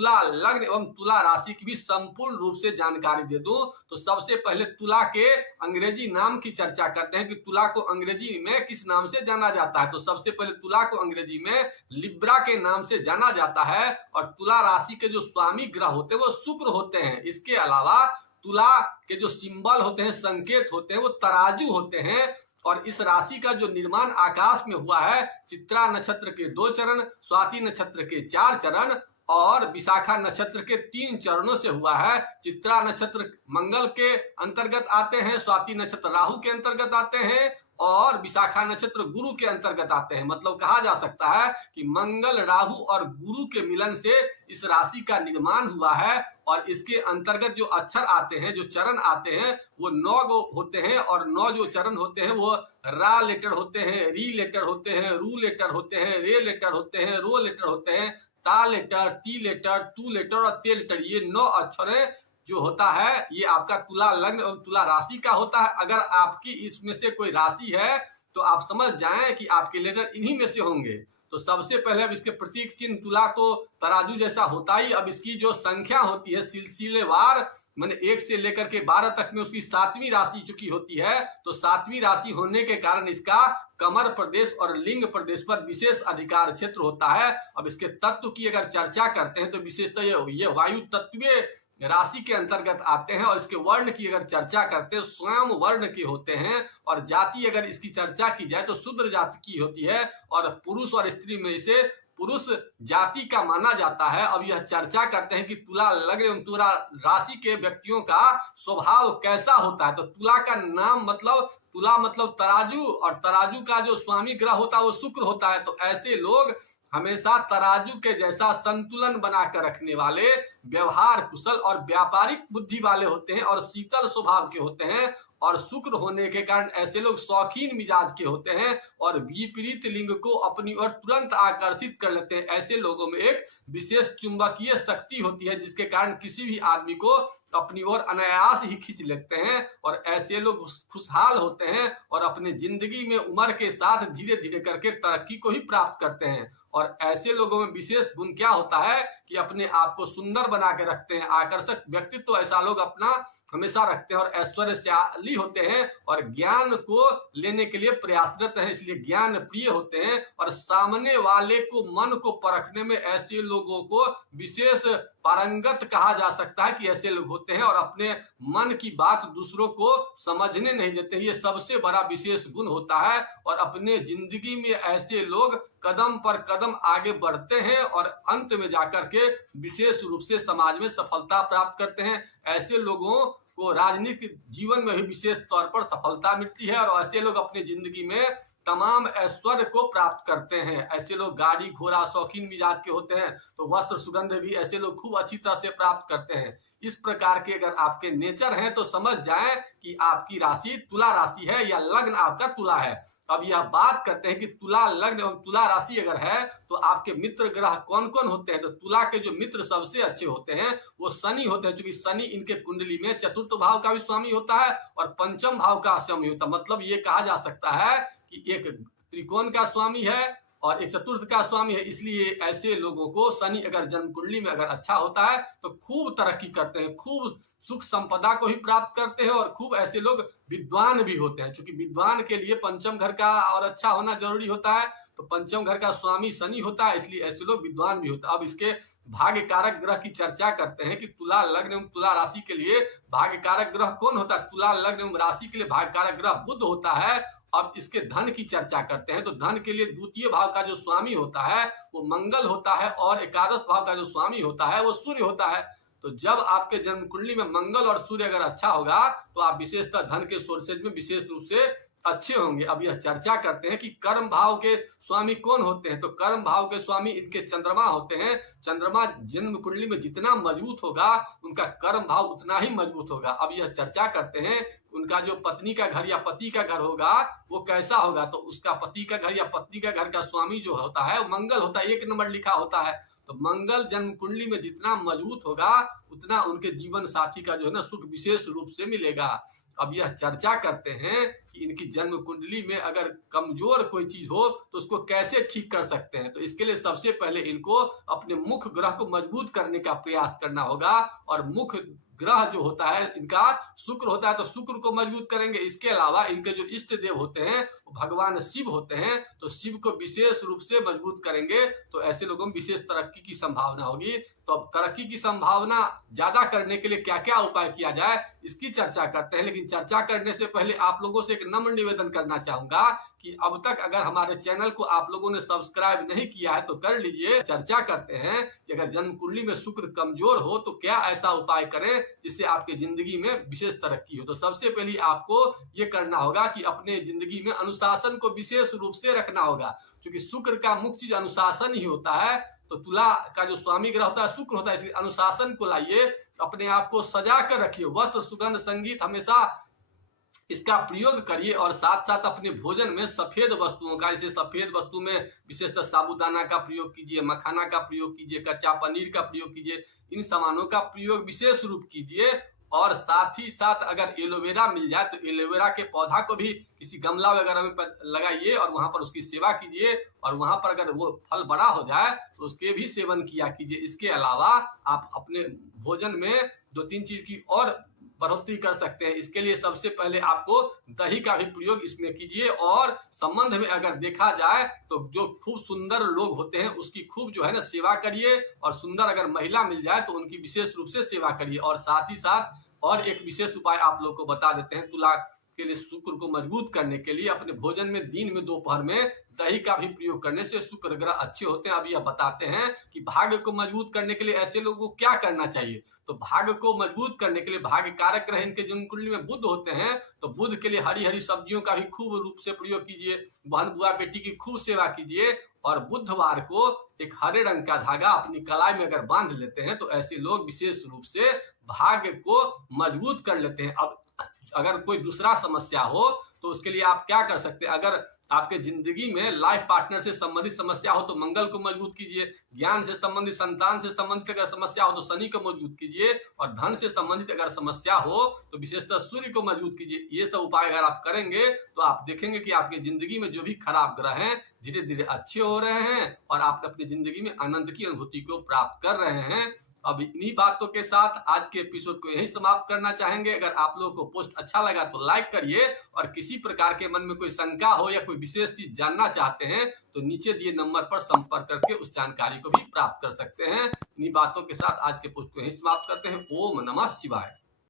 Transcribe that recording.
तुला लग्न एवं तुला राशि की भी संपूर्ण रूप से जानकारी दे दूं तो सबसे पहले तुला के अंग्रेजी नाम की चर्चा करते हैं कि तुला को अंग्रेजी में किस नाम से जाना जाता है। तो सबसे पहले तुला को अंग्रेजी में लिब्रा के नाम से जाना जाता है और तुला राशि के जो स्वामी ग्रह होते हैं वो शुक्र होते हैं। इसके अलावा तुला के जो सिंबल होते हैं, संकेत होते हैं, वो तराजू होते हैं और इस राशि का जो निर्माण आकाश में हुआ है चित्रा नक्षत्र के 2 चरण, स्वाति नक्षत्र के 4 चरण और विशाखा नक्षत्र के 3 चरणों से हुआ है। चित्रा नक्षत्र मंगल के अंतर्गत आते हैं, स्वाति नक्षत्र राहु के अंतर्गत आते हैं और विशाखा नक्षत्र गुरु के अंतर्गत आते हैं। मतलब कहा जा सकता है कि मंगल, राहु और गुरु के मिलन से इस राशि का निर्माण हुआ है और इसके अंतर्गत जो अक्षर आते हैं, जो चरण आते हैं वो 9 होते हैं और 9 जो चरण होते हैं वो रा लेटर होते हैं, री लेटर होते हैं, रू लेटर होते हैं, रे लेटर होते हैं, रो लेटर होते हैं, ता लेटर, ती लेटर, तू लेटर और ते लेटर। ये 9 अक्षर जो होता है ये आपका तुला लग्न और तुला राशि का होता है। अगर आपकी इसमें से कोई राशि है तो आप समझ जाएं कि आपके लेटर इन्हीं में से होंगे। तो सबसे पहले अब इसके प्रतीक चिन्ह तुला तो तराजू जैसा होता ही, अब इसकी जो संख्या होती है सिलसिलेवार मैंने 1 से लेकर के 12 तक में उसकी 7वीं राशि चुकी होती है। तो 7वीं राशि होने के कारण इसका कमर प्रदेश और लिंग प्रदेश पर विशेष अधिकार क्षेत्र होता है। अब इसके तत्व की अगर चर्चा करते हैं तो विशेषतः ये वायु तत्वीय राशि के अंतर्गत आते हैं और इसके वर्ण की अगर चर्चा करते हैं स्वयं वर्ण के होते हैं और जाति अगर इसकी चर्चा की जाए तो शूद्र जाति की होती है और पुरुष और स्त्री में इसे पुरुष जाति का माना जाता है। अब यह चर्चा करते हैं कि तुला लग्न एवं तुला राशि के व्यक्तियों का स्वभाव कैसा होता है। तो तुला का नाम मतलब तुला मतलब तराजू और तराजू का जो स्वामी ग्रह होता है वो शुक्र होता है। तो ऐसे लोग हमेशा तराजू के जैसा संतुलन बनाकर रखने वाले, व्यवहार कुशल और व्यापारिक बुद्धि वाले होते हैं और शीतल स्वभाव के होते हैं और शुक्र होने के कारण ऐसे लोग शौकीन मिजाज के होते हैं और विपरीत लिंग को अपनी ओर तुरंत आकर्षित कर लेते हैं। ऐसे लोगों में एक विशेष चुंबकीय शक्ति होती है जिसके कारण किसी भी आदमी को अपनी ओर अनायास ही खींच लेते हैं और ऐसे लोग खुशहाल होते हैं और अपने जिंदगी में उम्र के साथ धीरे धीरे करके तरक्की को ही प्राप्त करते हैं। और ऐसे लोगों में विशेष गुण क्या होता है कि अपने आप को सुंदर बना के रखते हैं, आकर्षक व्यक्तित्व ऐसा लोग अपना हमेशा रखते हैं और ऐश्वर्यशाली होते हैं और ज्ञान को लेने के लिए प्रयासरत हैं, इसलिए ज्ञान प्रिय होते हैं और सामने वाले को मन को परखने में ऐसे लोगों को विशेष पारंगत कहा जा सकता है कि ऐसे लोग होते हैं और अपने मन की बात दूसरों को समझने नहीं देते। ये सबसे बड़ा विशेष गुण होता है और अपने जिंदगी में ऐसे लोग कदम पर कदम आगे बढ़ते हैं और अंत में जाकर के विशेष रूप से समाज में सफलता प्राप्त करते हैं। ऐसे लोगों को राजनीतिक जीवन में भी विशेष तौर पर सफलता मिलती है और ऐसे लोग अपनी जिंदगी में तमाम ऐश्वर्य को प्राप्त करते हैं। ऐसे लोग गाड़ी घोड़ा शौकीन मिजाज के होते हैं तो वस्त्र सुगंध भी ऐसे लोग खूब अच्छी तरह से प्राप्त करते हैं। इस प्रकार के अगर आपके नेचर हैं तो समझ जाएं कि आपकी राशि तुला राशि है या लग्न आपका तुला है। अब यह बात करते हैं कि तुला लग्न एवं तुला राशि अगर है तो आपके मित्र ग्रह कौन कौन होते हैं। तो तुला के जो मित्र सबसे अच्छे होते हैं वो शनि होते हैं, क्योंकि शनि इनके कुंडली में 4th भाव का भी स्वामी होता है और 5म भाव का स्वामी होता है। मतलब ये कहा जा सकता है कि एक त्रिकोण का स्वामी है और एक 4th का स्वामी है। इसलिए ऐसे लोगों को शनि अगर जन्म कुंडली में अगर अच्छा होता है तो खूब तरक्की करते हैं, खूब सुख संपदा को ही प्राप्त करते हैं और खूब ऐसे लोग विद्वान भी होते हैं। क्योंकि विद्वान के लिए 5म घर का और अच्छा होना जरूरी होता है, तो 5म घर का स्वामी शनि होता है, इसलिए ऐसे लोग विद्वान भी होते हैं। अब इसके भाग्य कारक ग्रह की चर्चा करते हैं कि तुला लग्न एवं तुला राशि के लिए भाग्य कारक ग्रह कौन होता है। तुला लग्न एवं राशि के लिए भाग्य कारक ग्रह बुध होता है। अब इसके धन की चर्चा करते हैं तो धन के लिए 2य भाव का जो स्वामी होता है वो मंगल होता है और 11th भाव का जो स्वामी होता है वो सूर्य होता है। तो जब आपके जन्म कुंडली में मंगल और सूर्य अगर अच्छा होगा तो आप विशेषतः धन के सोर्सेज में विशेष रूप से अच्छे होंगे। अब यह चर्चा करते हैं कि कर्म भाव के स्वामी कौन होते हैं। तो कर्म भाव के स्वामी इनके चंद्रमा होते हैं। चंद्रमा जन्म कुंडली में जितना मजबूत होगा उनका कर्म भाव उतना ही मजबूत होगा। अब यह चर्चा करते हैं उनका जो पत्नी का घर या पति का घर होगा वो कैसा होगा। तो उसका पति का घर या पत्नी का घर का स्वामी जो होता है वो मंगल होता है, 1 नंबर लिखा होता है। तो मंगल जन्म कुंडली में जितना मजबूत होगा उतना उनके जीवन साथी का जो है ना सुख विशेष रूप से मिलेगा। अब यह चर्चा करते हैं कि इनकी जन्म कुंडली में अगर कमजोर कोई चीज हो तो उसको कैसे ठीक कर सकते हैं। तो इसके लिए सबसे पहले इनको अपने मुख्य ग्रह को मजबूत करने का प्रयास करना होगा। और मुख्य ग्रह जो होता है इनका शुक्र होता है, तो शुक्र को मजबूत करेंगे। इसके अलावा इनके जो इष्ट देव होते हैं वो भगवान शिव होते हैं, तो शिव को विशेष रूप से मजबूत करेंगे तो ऐसे लोगों में विशेष तरक्की की संभावना होगी। तो अब तरक्की की संभावना ज्यादा करने के लिए क्या क्या उपाय किया जाए इसकी चर्चा करते हैं। लेकिन चर्चा करने से पहले आप लोगों से एक नम्र निवेदन करना चाहूंगा कि अब तक अगर हमारे चैनल को आप लोगों ने सब्सक्राइब नहीं किया है तो कर लीजिए। चर्चा करते हैं कि अगर जन्म कुंडली में शुक्र कमजोर हो तो क्या ऐसा उपाय करें जिससे आपके जिंदगी में विशेष तरक्की हो। तो सबसे पहले आपको ये करना होगा कि अपने जिंदगी में अनुशासन को विशेष रूप से रखना होगा, क्योंकि शुक्र का मुख्य चीज अनुशासन ही होता है। तो तुला का जो स्वामी ग्रह होता है शुक्र होता है, इसलिए अनुशासन को लाइए, अपने आप को सजा कर रखिए, वस्त्र सुगंध संगीत हमेशा इसका प्रयोग करिए। और साथ साथ अपने भोजन में सफेद वस्तुओं का, जैसे सफेद वस्तु में विशेषतः साबूदाना का प्रयोग कीजिए, मखाना का प्रयोग कीजिए, कच्चा पनीर का प्रयोग कीजिए, इन सामानों का प्रयोग विशेष रूप कीजिए। और साथ ही साथ अगर एलोवेरा मिल जाए तो एलोवेरा के पौधा को भी किसी गमला वगैरह में लगाइए और वहां पर उसकी सेवा कीजिए। और वहां पर अगर वो फल बड़ा हो जाए तो उसके भी सेवन किया कीजिए। इसके अलावा आप अपने भोजन में 2-3 चीज की और बढ़ोतरी कर सकते हैं। इसके लिए सबसे पहले आपको दही का भी प्रयोग इसमें कीजिए। और संबंध में अगर देखा जाए तो जो खूब सुंदर लोग होते हैं उसकी खूब जो है ना सेवा करिए। और सुंदर अगर महिला मिल जाए तो उनकी विशेष रूप से सेवा करिए। और साथ ही साथ और एक विशेष उपाय आप लोग को बता देते हैं तुला के लिए शुक्र को मजबूत करने के लिए। अपने भोजन में दिन में दोपहर में दही का भी प्रयोग करने से शुक्र ग्रह अच्छे होते हैं। अब यह बताते हैं कि भाग्य को मजबूत करने के लिए ऐसे लोगों को क्या करना चाहिए। तो भाग्य को मजबूत करने के लिए भाग्य कारक ग्रह इनके जन्म कुंडली में बुध होते हैं, तो बुध के लिए हरी हरी सब्जियों का भी खूब रूप से प्रयोग कीजिए। बहन बुआ बेटी की खूब सेवा कीजिए। और बुधवार को एक हरे रंग का धागा अपनी कलाई में अगर बांध लेते हैं तो ऐसे लोग विशेष रूप से भाग्य को मजबूत कर लेते हैं। अब अगर कोई दूसरा समस्या हो तो उसके लिए आप क्या कर सकते हैं। अगर आपके जिंदगी में लाइफ पार्टनर से संबंधित समस्या हो तो मंगल को मजबूत कीजिए। ज्ञान से संबंधित, संतान से संबंधित अगर समस्या हो तो शनि को मजबूत कीजिए। और धन से संबंधित अगर समस्या हो तो विशेषतः सूर्य को मजबूत कीजिए। ये सब उपाय अगर आप करेंगे तो आप देखेंगे कि आपकी जिंदगी में जो भी खराब ग्रह हैं धीरे धीरे अच्छे हो रहे हैं और आप अपनी जिंदगी में आनंद की अनुभूति को प्राप्त कर रहे हैं। अब इन्हीं बातों के साथ आज के एपिसोड को यही समाप्त करना चाहेंगे। अगर आप लोगों को पोस्ट अच्छा लगा तो लाइक करिए। और किसी प्रकार के मन में कोई शंका हो या कोई विशेष चीज जानना चाहते हैं तो नीचे दिए नंबर पर संपर्क करके उस जानकारी को भी प्राप्त कर सकते हैं। इन्हीं बातों के साथ आज के पोस्ट को यही समाप्त करते हैं। ओम नमः शिवाय।